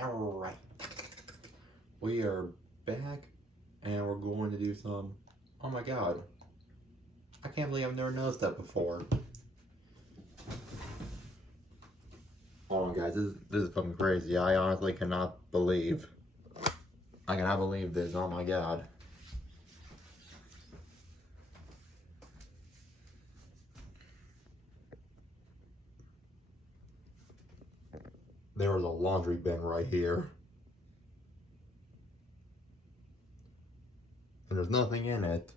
Alright, we are back and we're going to do some, oh my god, I can't believe I've never noticed that before. Oh my guys, this is fucking crazy. I honestly cannot believe, I cannot believe this, oh my god. There was a laundry bin right here. And there's nothing in it.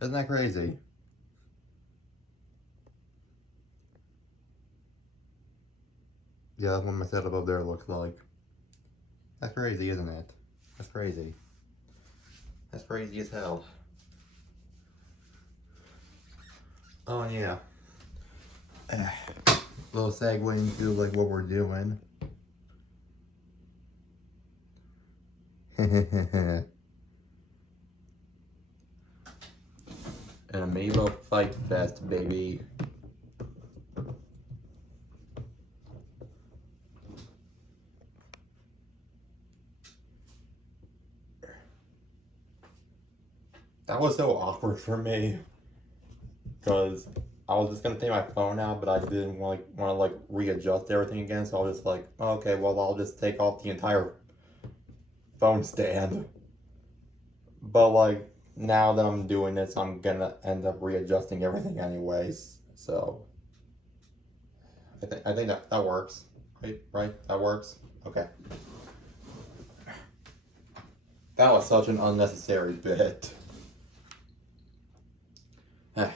Isn't that crazy? Yeah, that's what my setup up there looks like. That's crazy, isn't it? That's crazy. That's crazy as hell. Oh yeah. Little segue into like what we're doing. An Amiibo Fight Fest, baby. That was so awkward for me, because I was just gonna take my phone out, but I didn't want to like readjust everything again. So I was just like, oh, okay, well I'll just take off the entire phone stand. But like now that I'm doing this, I'm gonna end up readjusting everything anyways. So I think that works. Right? That works. Okay. That was such an unnecessary bit. Yeah.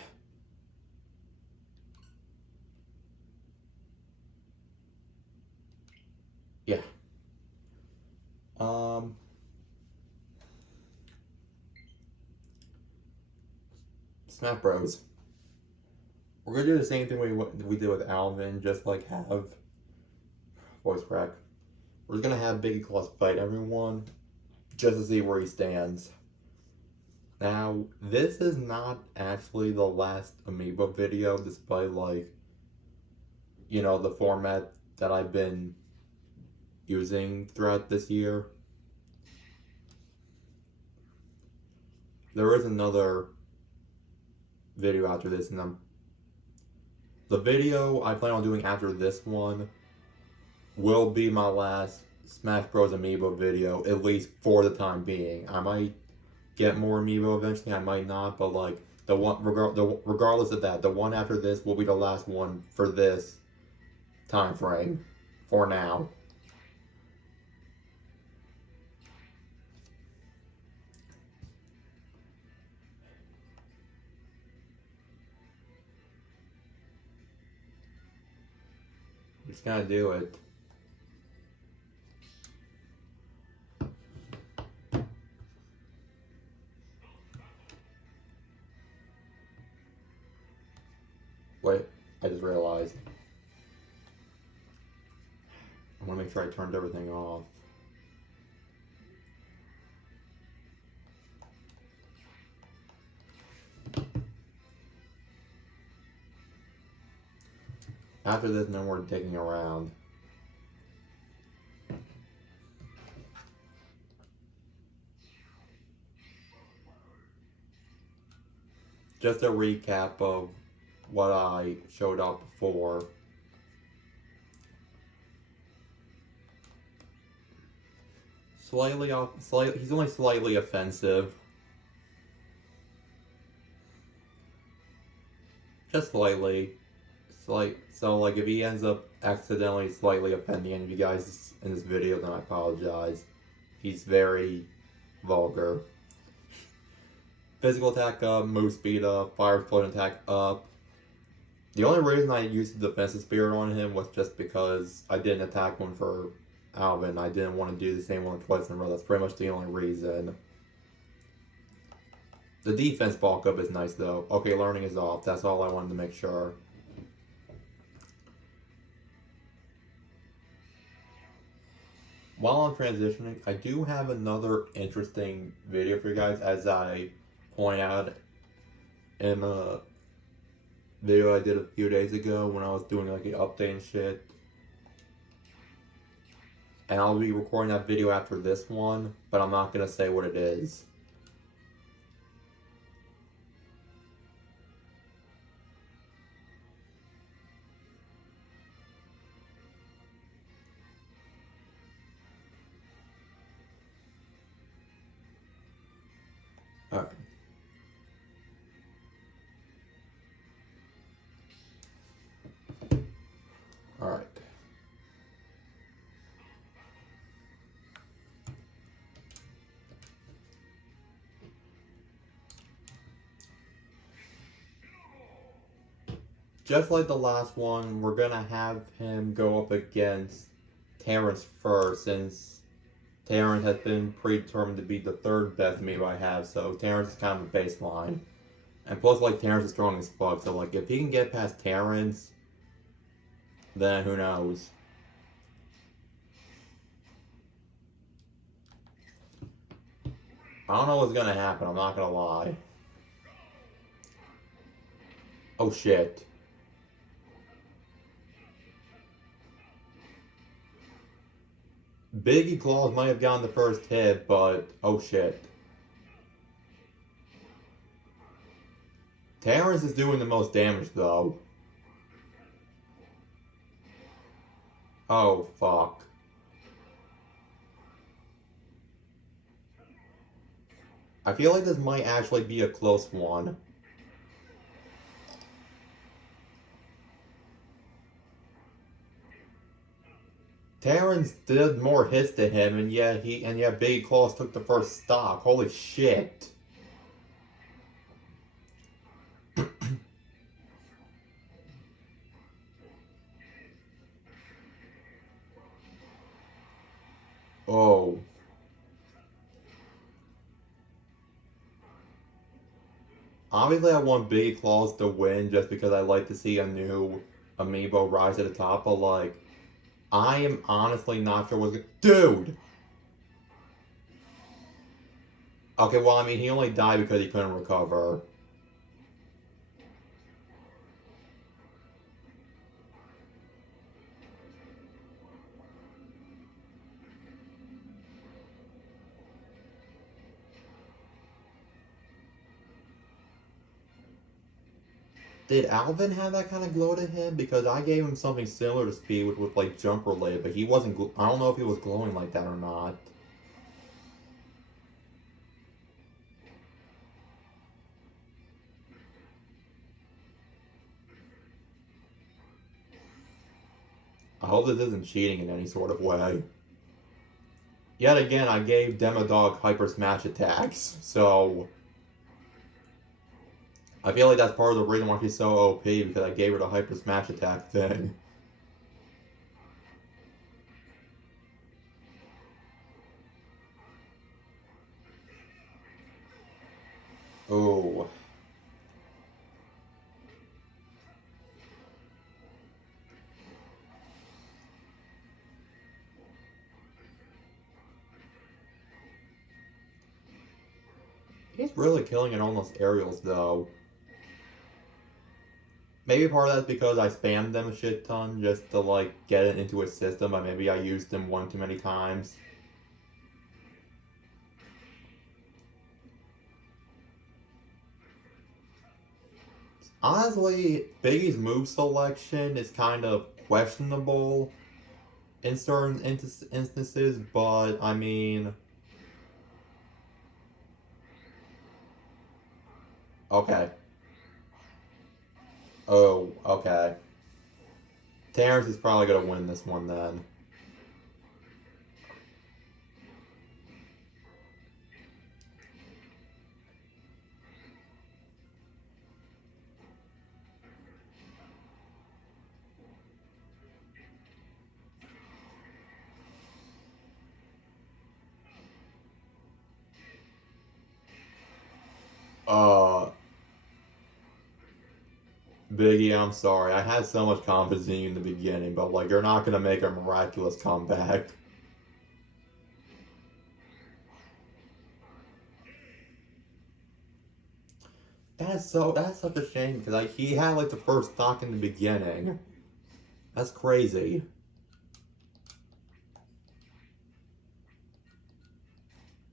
Snap Bros. We're gonna do the same thing we did with Alvin, just like have voice crack. We're just gonna have Biggie Claus fight everyone, just to see where he stands. Now, this is not actually the last Amiibo video, despite like, you know, the format that I've been using throughout this year. There is another video after this, and the video I plan on doing after this one will be my last Smash Bros. Amiibo video, at least for the time being. I might get more Amiibo eventually, I might not, but like the one, regardless of that, the one after this will be the last one for this time frame, for now. I'm just gonna do it. Wait, I just realized. I want to make sure I turned everything off. After this, no more digging around. Just a recap of what I showed up before. He's only slightly offensive. Just slightly. So like if he ends up accidentally slightly offending any of you guys in this video, then I apologize. He's very vulgar. Physical attack up, move speed up, fire explosion attack up. The only reason I used the defensive spirit on him was just because I didn't attack one for Alvin. I didn't want to do the same one twice in a row. That's pretty much the only reason. The defense bulk up is nice though. Okay, learning is off. That's all I wanted to make sure. While I'm transitioning, I do have another interesting video for you guys, as I point out in a video I did a few days ago when I was doing like the update and shit. And I'll be recording that video after this one, but I'm not gonna say what it is. Alright. Alright. Just like the last one, we're gonna have him go up against Terrence first, since Terrence has been predetermined to be the third best amiibo I have, so Terrence is kind of a baseline. And plus, like, Terrence is strong as fuck, so, like, if he can get past Terrence, then who knows. I don't know what's gonna happen, I'm not gonna lie. Oh shit. Biggie Claws might have gotten the first hit, but oh shit. Terrence is doing the most damage though. Oh fuck. I feel like this might actually be a close one. Terrence did more hits to him, and yet Biggie Claws took the first stock. Holy shit. Oh. Obviously, I want Biggie Claws to win just because I like to see a new amiibo rise to the top, but like, I am honestly not sure what's gonna. Dude! Okay, well, I mean, he only died because he couldn't recover. Did Alvin have that kind of glow to him? Because I gave him something similar to Speed, which was like jump related, but he wasn't. I don't know if he was glowing like that or not. I hope this isn't cheating in any sort of way. Yet again, I gave Demodog hyper smash attacks, so I feel like that's part of the reason why she's so OP, because I gave her the hyper smash attack thing. Oh. He's really killing it on those aerials, though. Maybe part of that's because I spammed them a shit ton just to, like, get it into his system, but maybe I used them one too many times. Honestly, Biggie's move selection is kind of questionable in certain instances, but, I mean... Okay. Oh, okay. Terrence is probably gonna win this one then. Uh, Biggie, I'm sorry. I had so much confidence in you in the beginning, but, like, you're not gonna make a miraculous comeback. That's such a shame, because, like, he had, like, the first stock in the beginning. That's crazy.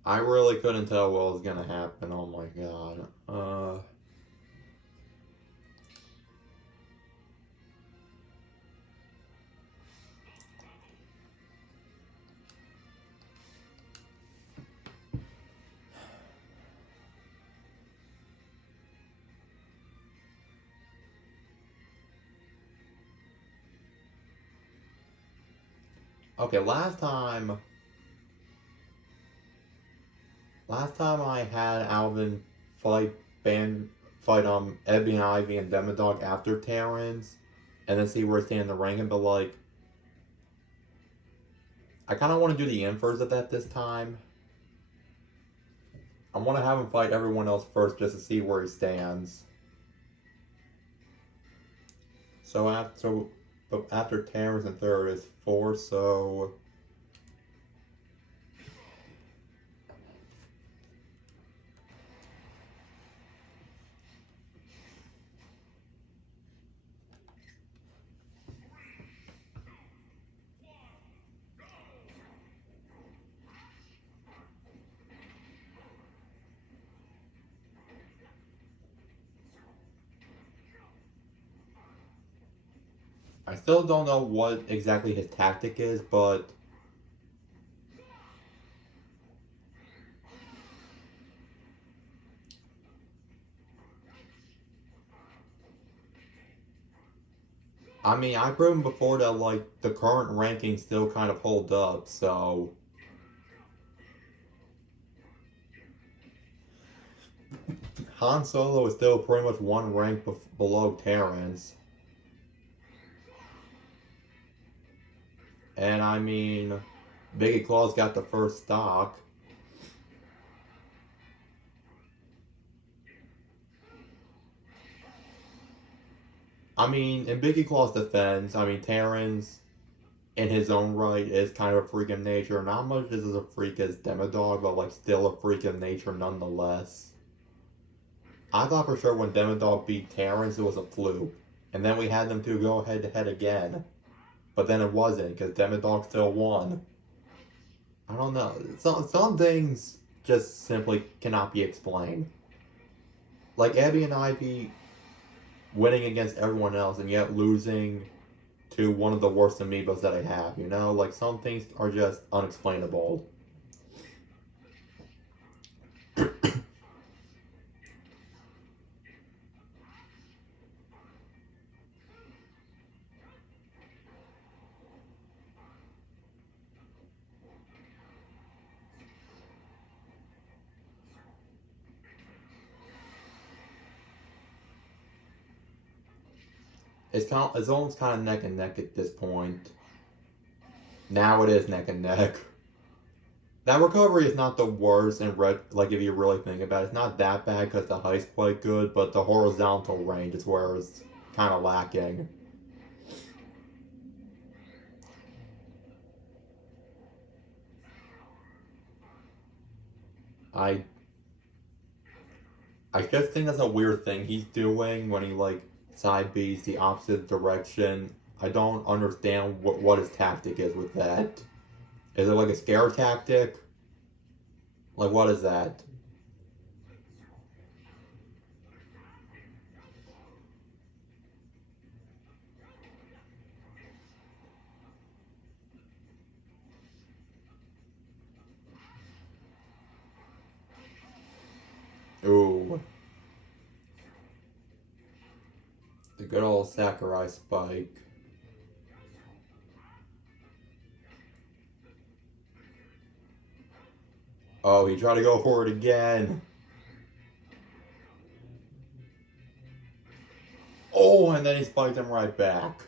I really couldn't tell what was gonna happen. Oh my god. Okay, last time I had Alvin fight Ban fight Ebby and Ivy and Demodog after Terrans, and then see where they stand in the ranking. But like, I kind of want to do the inverse of that this time. I want to have him fight everyone else first just to see where he stands. But after Terrans and third is four, so. I still don't know what exactly his tactic is, but I mean, I've proven before that like the current rankings still kind of hold up, so Han Solo is still pretty much one rank below Terrence. And I mean, Biggie Claw's got the first stock. I mean, in Biggie Claw's defense, I mean, Terrence, in his own right, is kind of a freak of nature. Not much as a freak as Demodog, but like still a freak of nature nonetheless. I thought for sure when Demodog beat Terrence, it was a fluke. And then we had them two go head to head again. But then it wasn't, because Demodog still won. I don't know. Some things just simply cannot be explained. Like Abby and Ivy winning against everyone else and yet losing to one of the worst amiibos that I have, you know? Like some things are just unexplainable. It's almost kind of neck and neck at this point. Now it is neck and neck. That recovery is not the worst in red. Like if you really think about it, it's not that bad because the height's quite good, but the horizontal range is where it's kind of lacking. I I just think that's a weird thing he's doing when he like side B's the opposite direction. I don't understand what his tactic is with that. Is it like a scare tactic? Like what is that? Ooh, the good old Sakurai spike. Oh, he tried to go for it again. Oh, and then he spiked him right back.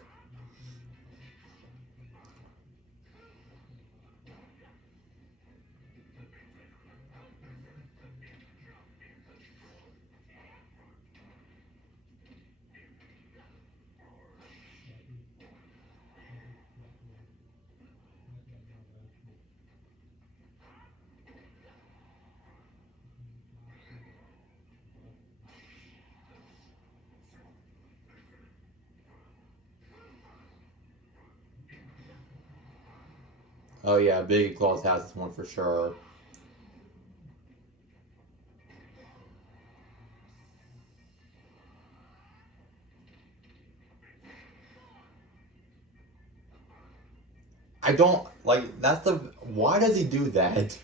Oh yeah, Biggie Claus has this one for sure. I don't like that's the why does he do that?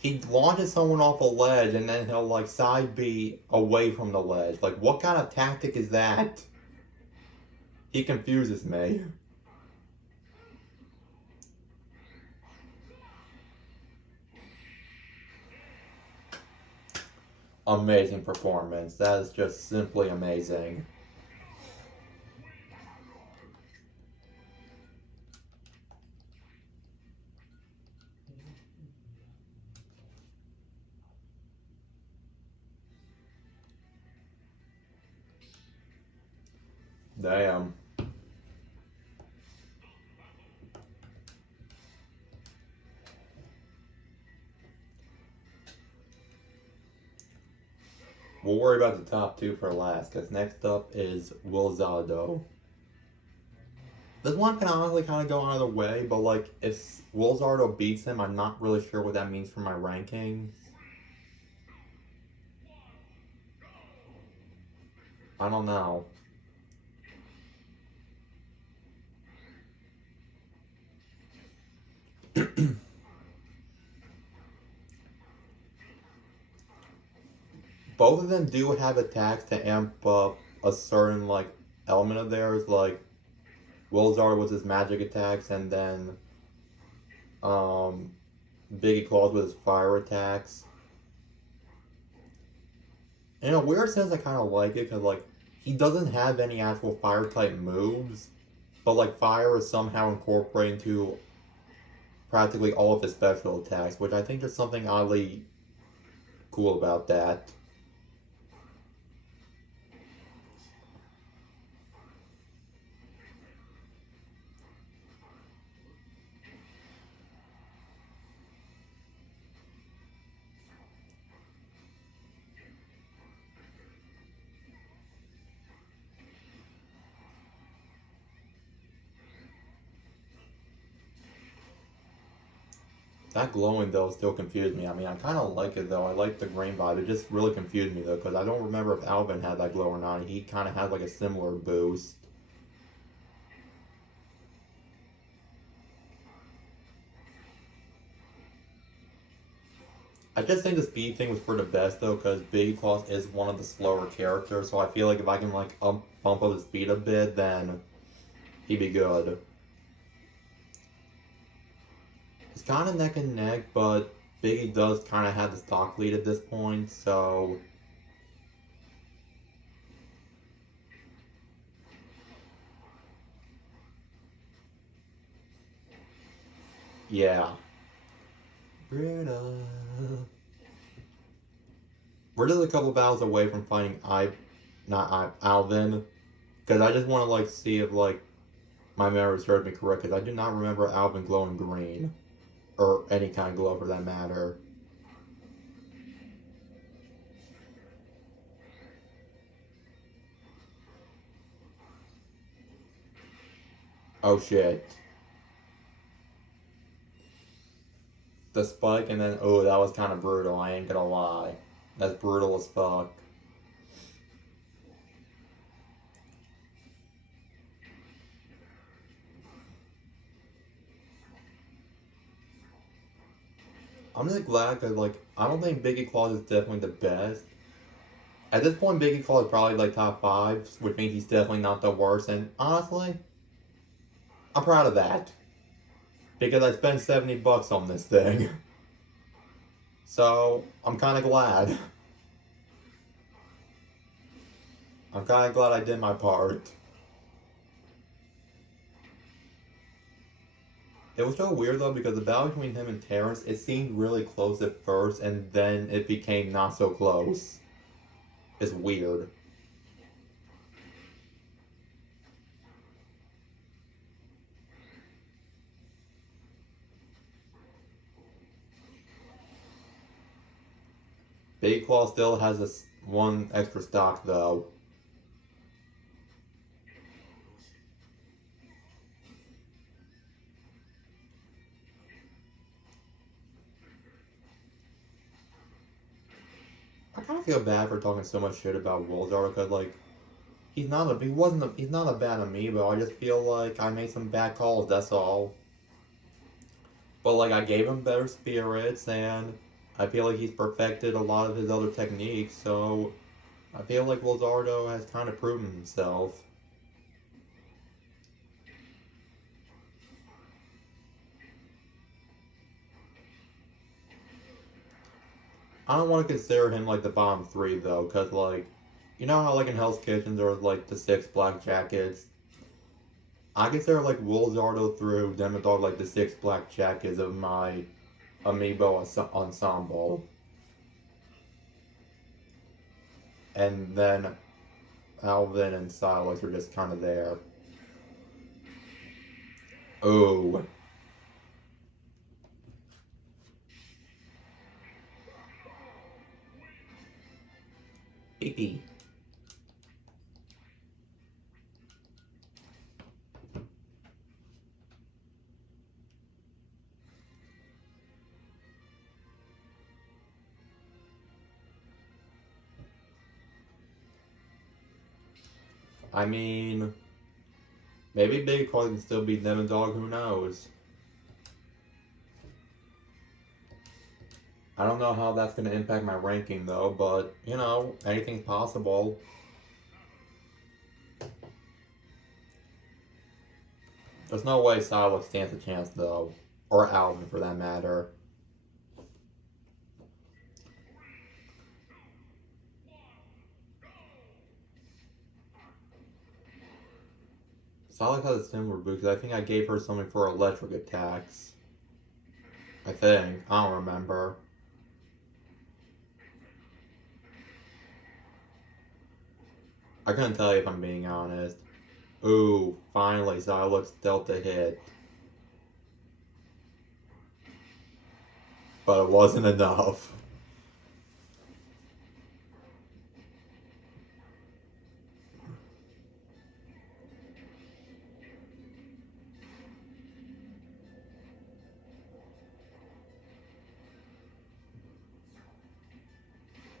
He launches someone off a ledge and then he'll like side B away from the ledge. Like what kind of tactic is that? He confuses me. Amazing performance. That is just simply amazing. Damn. We'll worry about the top two for last, because next up is Will Zaldo. This one can honestly kind of go either way, but like, if Will Zardo beats him, I'm not really sure what that means for my rankings. I don't know. Both of them do have attacks to amp up a certain like element of theirs, like Will Zardo with his magic attacks, and then Biggie Claws with his fire attacks. In a weird sense, I kind of like it because like he doesn't have any actual fire type moves, but like fire is somehow incorporated into practically all of his special attacks, which I think is something oddly cool about that. That glowing though still confused me. I mean, I kind of like it though. I like the green vibe. It just really confused me though because I don't remember if Alvin had that glow or not. He kind of had like a similar boost. I just think the speed thing was for the best though because Biggie Claus is one of the slower characters. So I feel like if I can like bump up his speed a bit, then he'd be good. It's kind of neck and neck, but Biggie does kind of have the stock lead at this point, so yeah. Britta. We're just a couple battles away from fighting Alvin, because I just want to like see if like my memory serves me correct, because I do not remember Alvin glowing green, or any kind of glow for that matter. Oh shit. The spike and then, oh, that was kind of brutal, I ain't gonna lie. That's brutal as fuck. I'm just glad because, like, I don't think Biggie Claus is definitely the best. At this point, Biggie Claus is probably, like, top 5, which means he's definitely not the worst. And honestly, I'm proud of that. Because I spent 70 bucks on this thing. So, I'm kind of glad. I'm kind of glad I did my part. It was so weird though because the battle between him and Terrence, it seemed really close at first and then it became not so close. It's weird. Big Claw still has this one extra stock though. I kind of feel bad for talking so much shit about Wolzar because like he's not a bad amiibo. I just feel like I made some bad calls. That's all. But like I gave him better spirits, and I feel like he's perfected a lot of his other techniques. So I feel like Lizardo has kind of proven himself. I don't want to consider him like the bottom three though, because like, you know how like in Hell's Kitchen there's like the six black jackets. I consider like Lizardo through Demodog like the six black jackets of my amiibo ensemble. And then Alvin and Silas are just kind of there. Oh. Pee. I mean, maybe Big Claw can still beat Demodog, who knows? I don't know how that's going to impact my ranking though, but, you know, anything's possible. There's no way Silas stands a chance though. Or Alvin for that matter. Silas has a similar boot because I think I gave her something for electric attacks. I think. I don't remember. I couldn't tell you if I'm being honest. Ooh, finally Silas dealt a hit. But it wasn't enough.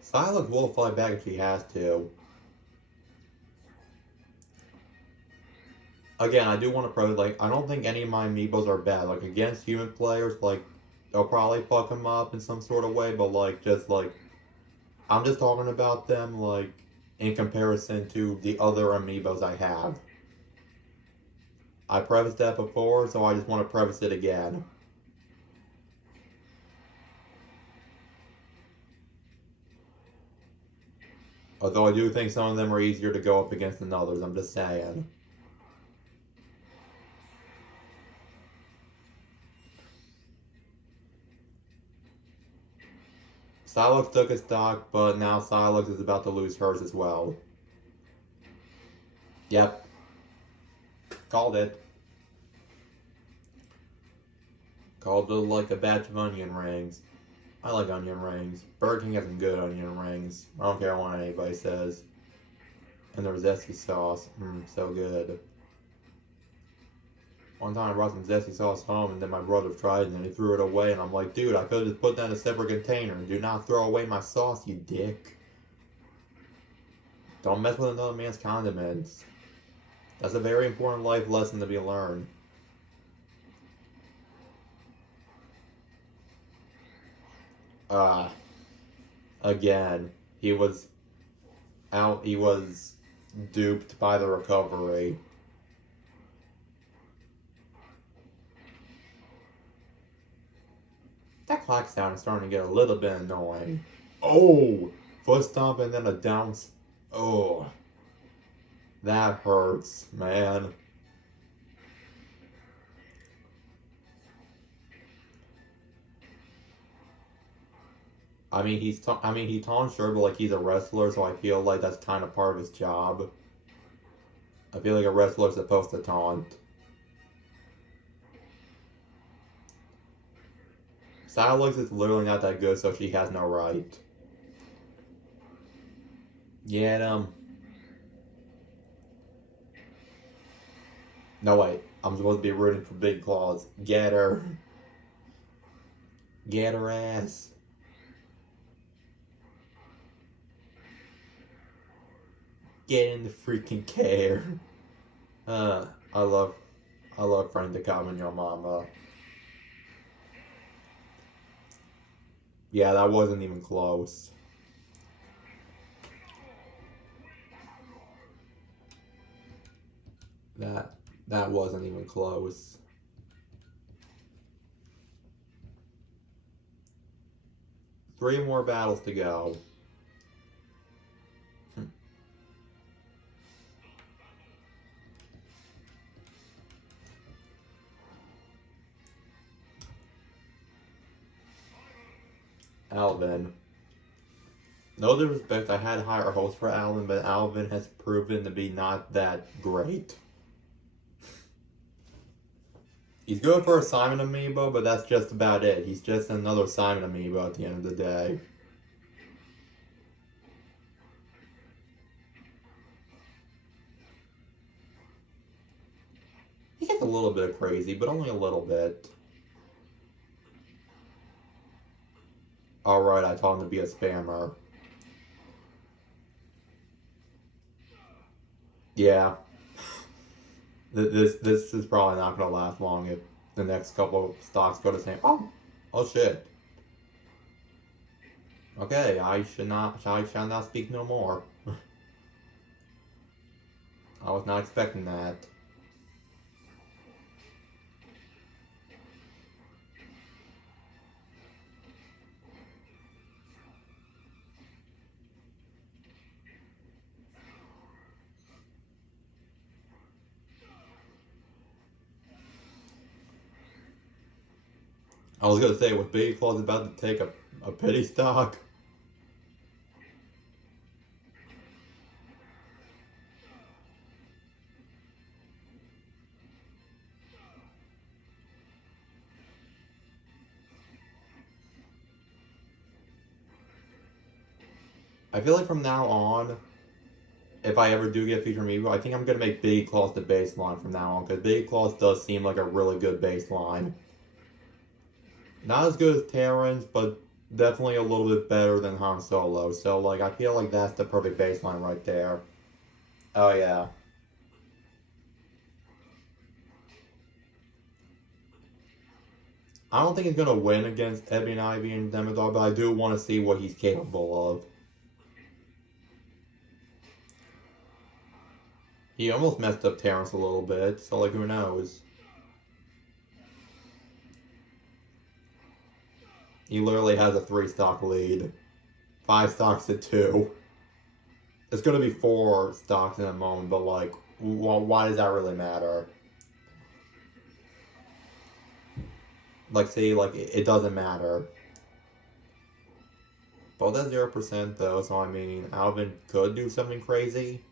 Silas will fight back if she has to. Again, I do want to pro like I don't think any of my amiibos are bad. Like against human players, like they'll probably fuck them up in some sort of way, but like just like I'm just talking about them like in comparison to the other amiibos I have. I prefaced that before, so I just want to preface it again. Although I do think some of them are easier to go up against than others, I'm just saying. Silex took his stock, but now Silex is about to lose hers as well. Yep. Called it. Called it like a batch of onion rings. I like onion rings. Burger King has some good onion rings. I don't care what anybody says. And the zesty sauce. So good. One time I brought some zesty sauce home and then my brother tried it and he threw it away and I'm like, dude, I could have just put that in a separate container. Do not throw away my sauce, you dick. Don't mess with another man's condiments. That's a very important life lesson to be learned. Again, he was duped by the recovery. That clock sound is starting to get a little bit annoying. Oh! Foot stomp and then a down. Oh. That hurts, man. he taunts sure, but like he's a wrestler, so I feel like that's kind of part of his job. I feel like a wrestler's supposed to taunt. Silex is literally not that good, so she has no right. Get him. No, wait. I'm supposed to be rooting for Big Claws. Get her. Get her ass. Get in the freaking care. I love Frank the Cop and your mama. Yeah, that wasn't even close. That that wasn't even close. Three more battles to go. Alvin. No disrespect, I had higher hopes for Alvin, but Alvin has proven to be not that great. He's good for a Simon Amiibo, but that's just about it. He's just another Simon Amiibo at the end of the day. He gets a little bit crazy, but only a little bit. Alright, I taught him to be a spammer. Yeah. This is probably not going to last long if the next couple of stocks go to same. Oh shit. Okay, I shall not speak no more. I was not expecting that. I was gonna say, was Biggie Claus about to take a pity stock? I feel like from now on, if I ever do get featured amiibo, I think I'm gonna make Biggie Claus the baseline from now on, because Biggie Claus does seem like a really good baseline. Not as good as Terrence, but definitely a little bit better than Han Solo. So like, I feel like that's the perfect baseline right there. Oh yeah. I don't think he's gonna win against Ebony Ivy and Demodar, but I do want to see what he's capable of. He almost messed up Terrence a little bit, so like, who knows? He literally has a 3-stock lead. 5 stocks to 2. It's gonna be 4 stocks in a moment, but like, why does that really matter? Like, see, like, it doesn't matter. Both at 0% though, so I mean, Alvin could do something crazy.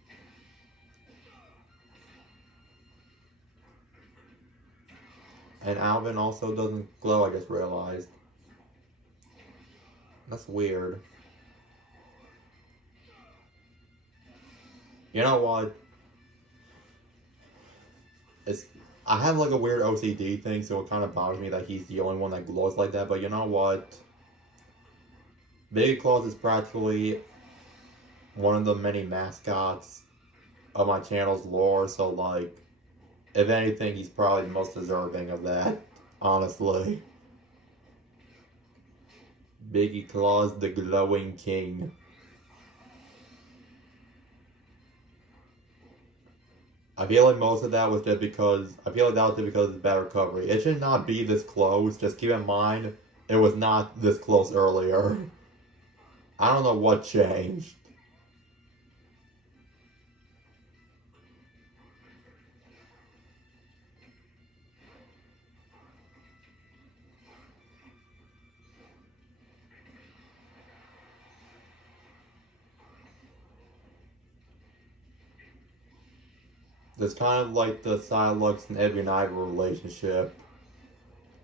And Alvin also doesn't glow, I just realized. That's weird. You know what? It's I have like a weird OCD thing, so it kind of bothers me that he's the only one that glows like that. But you know what? Biggie Claus is practically one of the many mascots of my channel's lore, so like, if anything, he's probably the most deserving of that, honestly. Biggie Claus, the glowing king. I feel like most of that was just because I feel like that was just because of bad recovery. It should not be this close. Just keep in mind, it was not this close earlier. I don't know what changed. It's kind of like the Silux and Ebony and Ivy relationship.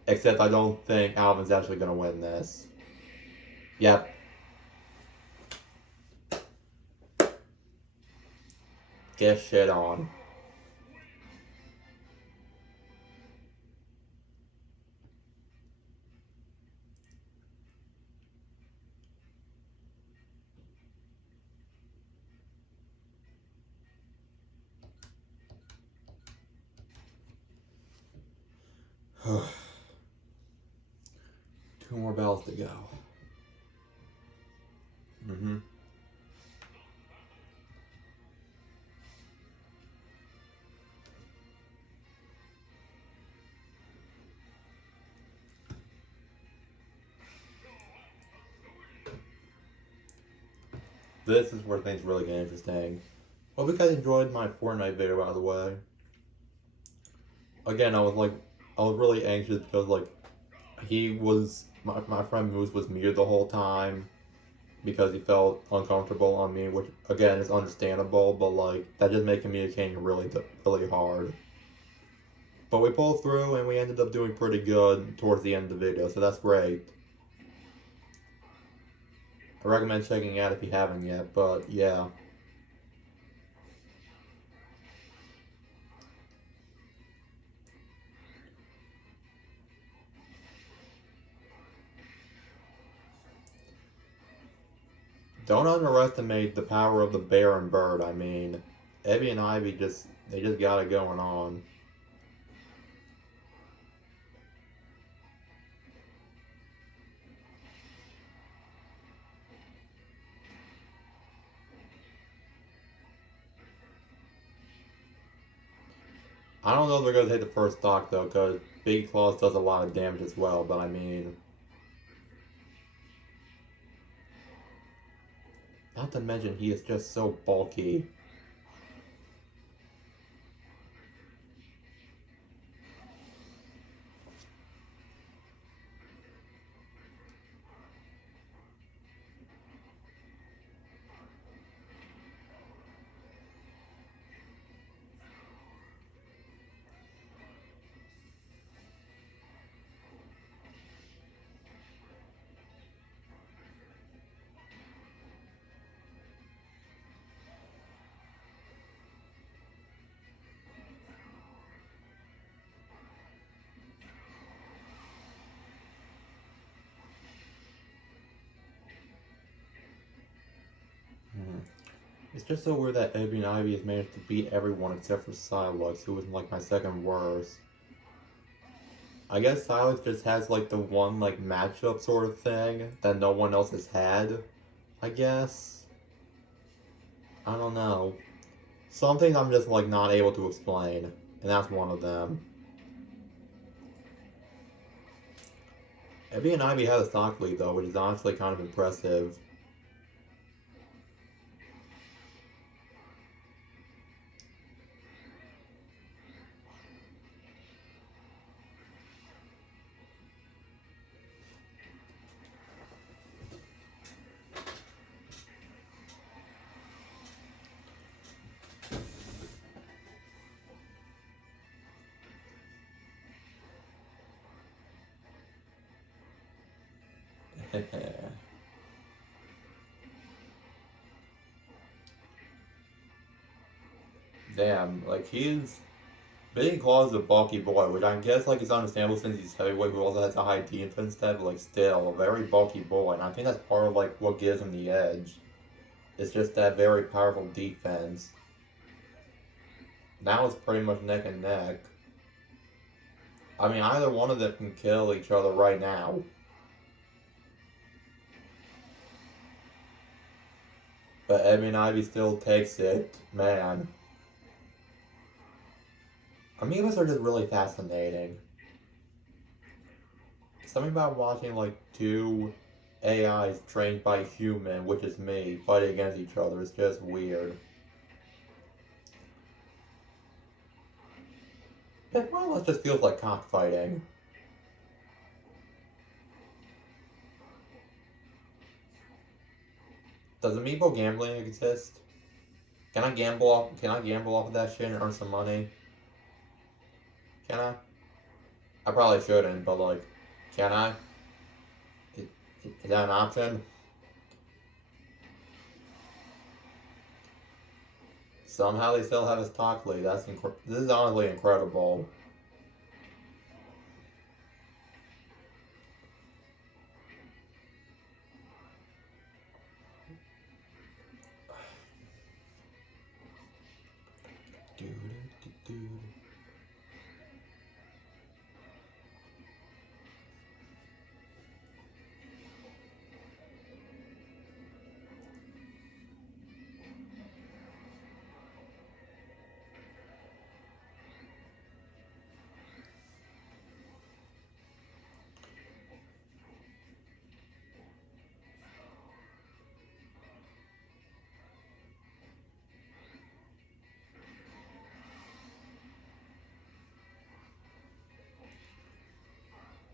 Except I don't think Alvin's actually gonna win this. Yep. Get shit on. Two more bells to go. Mm-hmm. This is where things really get interesting. Hope you guys enjoyed my Fortnite video, by the way. Again, I was really anxious because, like, my friend Moose was muted the whole time because he felt uncomfortable on me, which, again, is understandable, but, like, that just made communicating really hard. But we pulled through and we ended up doing pretty good towards the end of the video, so that's great. I recommend checking it out if you haven't yet, but yeah. Don't underestimate the power of the bear and bird. I mean, Evie and Ivy they just got it going on. I don't know if they're going to take the first stock, though, because Big Claws does a lot of damage as well, but I mean... Not to mention, he is just so bulky. Hmm. It's just so weird that Evie and Ivy has managed to beat everyone except for Silex, who was like my second worst. I guess Silex just has like the one like matchup sort of thing that no one else has had. I guess. I don't know. Some things I'm just like not able to explain, and that's one of them. Evie and Ivy had a stock lead though, which is honestly kind of impressive. Damn, like he's Big Claw is a bulky boy, which I guess like is understandable since he's heavyweight, but also has a high defense stat, but like still a very bulky boy, and I think that's part of like what gives him the edge. It's just that very powerful defense. Now it's pretty much neck and neck. I mean, either one of them can kill each other right now. But Ebony Ivy still takes it. Man. Amoebas are just really fascinating. Something about watching like two AIs trained by human, which is me, fighting against each other is just weird. It more or less just feels like cockfighting. Does amiibo gambling exist? Can I gamble off of that shit and earn some money? Can I? I probably shouldn't, but like, can I? Is, is that an option? Somehow they still have a stock lead. This is honestly incredible.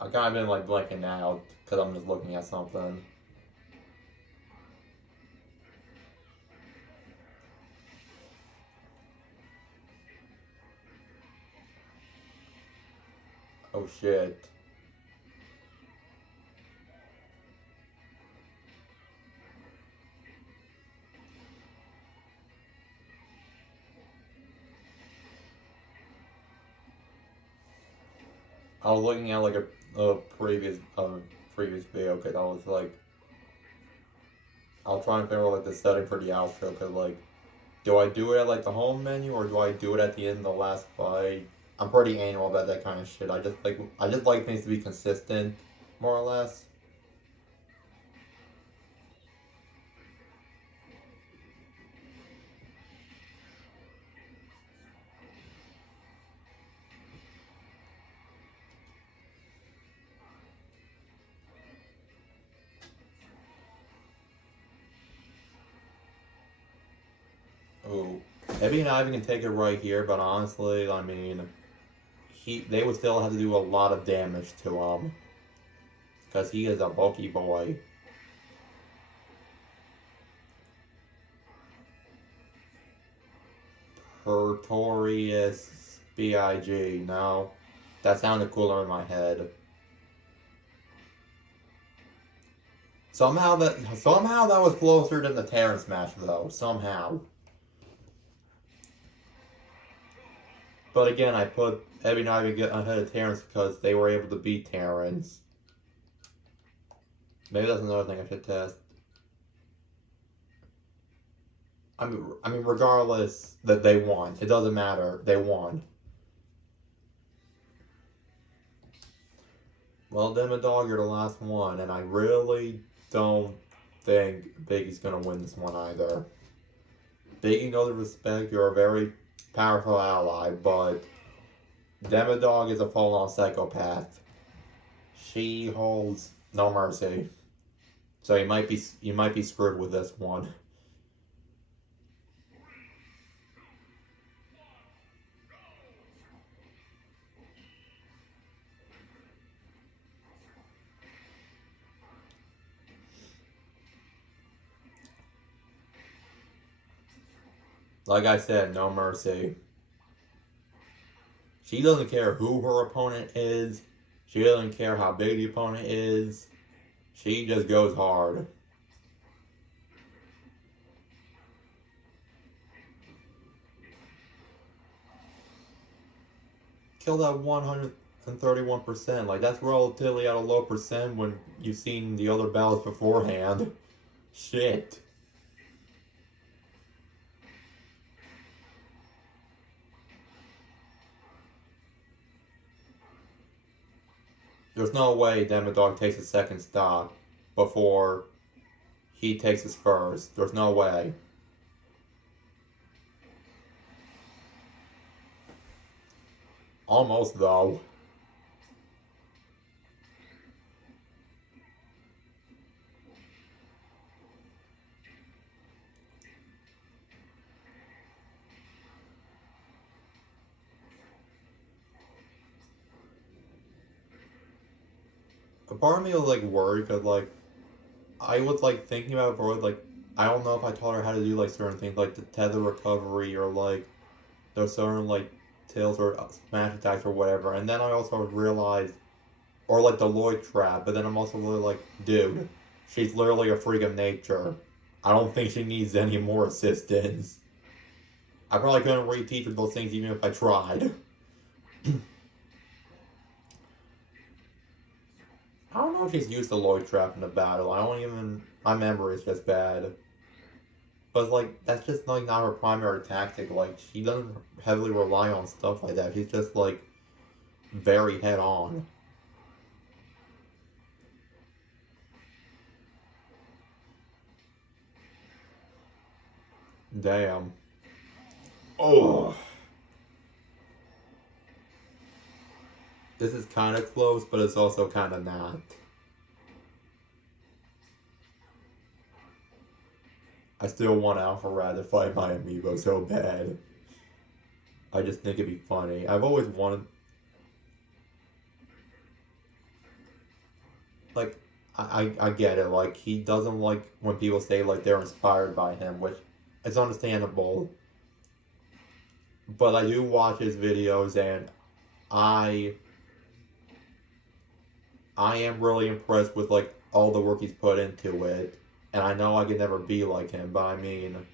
I kind of been like blanking out because I'm just looking at something. Oh shit. I was looking at like a previous video because I was like, I was trying to figure out like the setting for the outro because like, do I do it at like the home menu or do I do it at the end of the last fight? I'm pretty anal about that kind of shit. I just like things to be consistent, more or less. Ooh, maybe not even can take it right here, but honestly, I mean, they would still have to do a lot of damage to him because he is a bulky boy. Pretorius Big. No, that sounded cooler in my head. Somehow that was closer than the Terrence match though. Somehow. But again, I put Ebby Nivey ahead of Terrence because they were able to beat Terrence. Maybe that's another thing I should test. I mean, regardless that they won, it doesn't matter. They won. Well, Dog, you're the last one, and I really don't think Biggie's gonna win this one either. Biggie knows the respect. You're a very powerful ally, but Dog is a full-on psychopath. She holds no mercy. So you might be screwed with this one. Like I said, no mercy. She doesn't care who her opponent is. She doesn't care how big the opponent is. She just goes hard. Kill that 131%. Like, that's relatively at a low percent when you've seen the other battles beforehand. Shit. There's no way Demodog takes a second stock before he takes his first. There's no way. Almost, though. A part of me was, like, worried because, like, I was, like, thinking about it for, like, I don't know if I taught her how to do, like, certain things, like the tether recovery or, like, there's certain, like, tails or smash attacks or whatever. And then I also realized, or, like, the Lloyd trap, but then I'm also really like, dude, she's literally a freak of nature. I don't think she needs any more assistance. I probably couldn't reteach her those things even if I tried. I don't know if she's used the Lloyd trap in the battle. I don't even. My memory is just bad. But like that's just like not her primary tactic. Like she doesn't heavily rely on stuff like that. She's just like very head on. Damn. Oh. This is kind of close, but it's also kind of not. I still want Alpha Rad to fight my amiibo so bad. I just think it'd be funny. I've always wanted. like, I get it. Like, he doesn't like when people say, like, they're inspired by him, which is understandable. But I do watch his videos, and I I am really impressed with, like, all the work he's put into it. And I know I can never be like him, but I mean,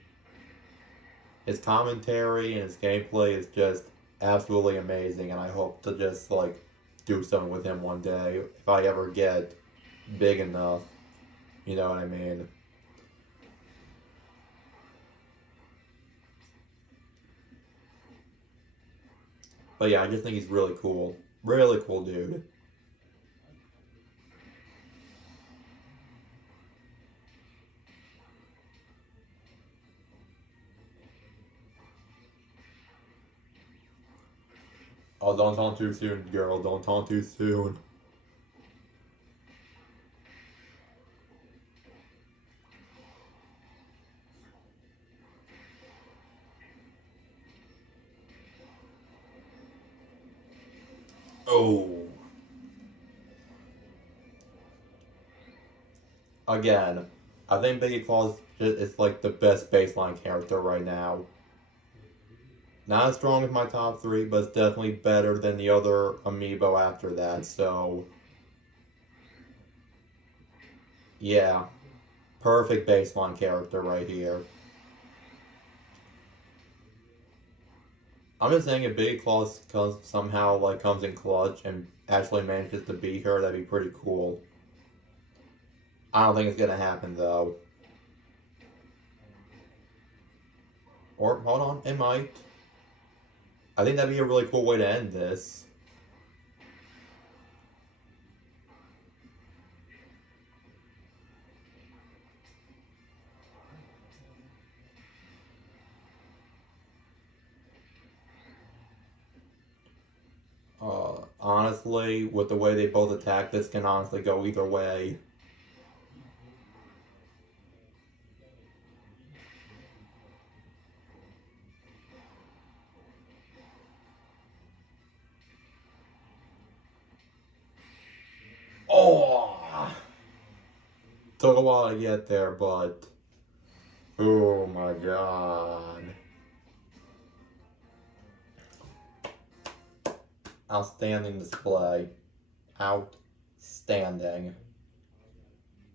his commentary and his gameplay is just absolutely amazing, and I hope to just, like, do something with him one day if I ever get big enough. You know what I mean? But yeah, I just think he's really cool. Really cool dude. Oh, don't talk too soon, girl. Don't talk too soon. Oh. Again, I think Biggie Claus is like the best baseline character right now. Not as strong as my top three, but it's definitely better than the other amiibo after that. So, yeah, perfect baseline character right here. I'm just saying if Biggie Claus somehow like comes in clutch and actually manages to beat her, that'd be pretty cool. I don't think it's gonna happen though. Or hold on, it might. I think that'd be a really cool way to end this. Honestly, with the way they both attack, this can honestly go either way. Oh! Took a while to get there, but oh my god. Outstanding display. Outstanding.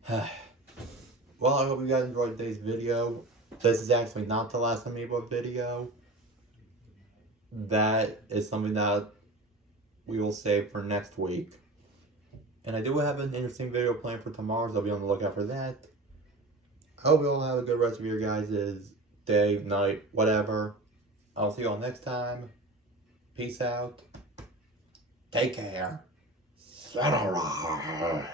Well, I hope you guys enjoyed today's video. This is actually not the last Amiibo video. That is something that we will save for next week. And I do have an interesting video planned for tomorrow, so I'll be on the lookout for that. I hope you all have a good rest of your guys' day, night, whatever. I'll see you all next time. Peace out. Take care. Sayonara.